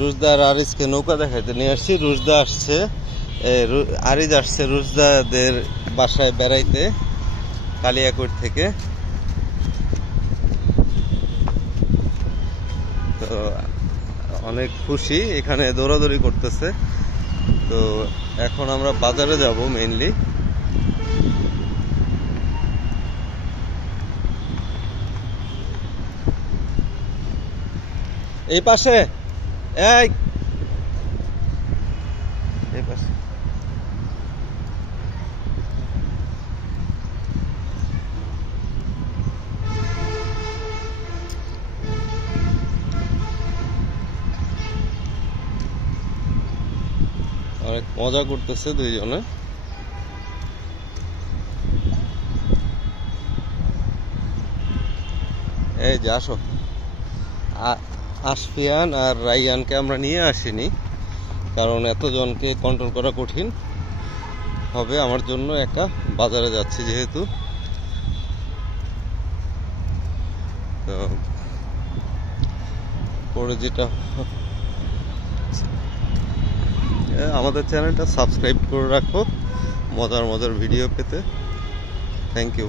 রুশদা আর আরিজকে নৌকা দেখাইতে নিয়ে আসছি। রুশদা আসছে, আরিজ আসছে রুশদাদের বাসায় বেড়াইতে কালিয়াকৈর থেকে। তো অনেক খুশি, এখানে দৌড়াদৌড়ি করতেছে। তো এখন আমরা বাজারে যাব মেইনলি। এই পাশে এই পাশে অনেক মজা করতেছে দুইজনে। এই যে আসো, আশফিয়ান আর রাইয়ানকে আমরা নিয়ে আসিনি, কারণ এতজনকে কন্ট্রোল করা কঠিন হবে আমার জন্য। একা বাজারে যাচ্ছি যেহেতু, তো পরে যেটা আমাদের চ্যানেলটা সাবস্ক্রাইব করে রাখো মজার মজার ভিডিও পেতে। Thank you.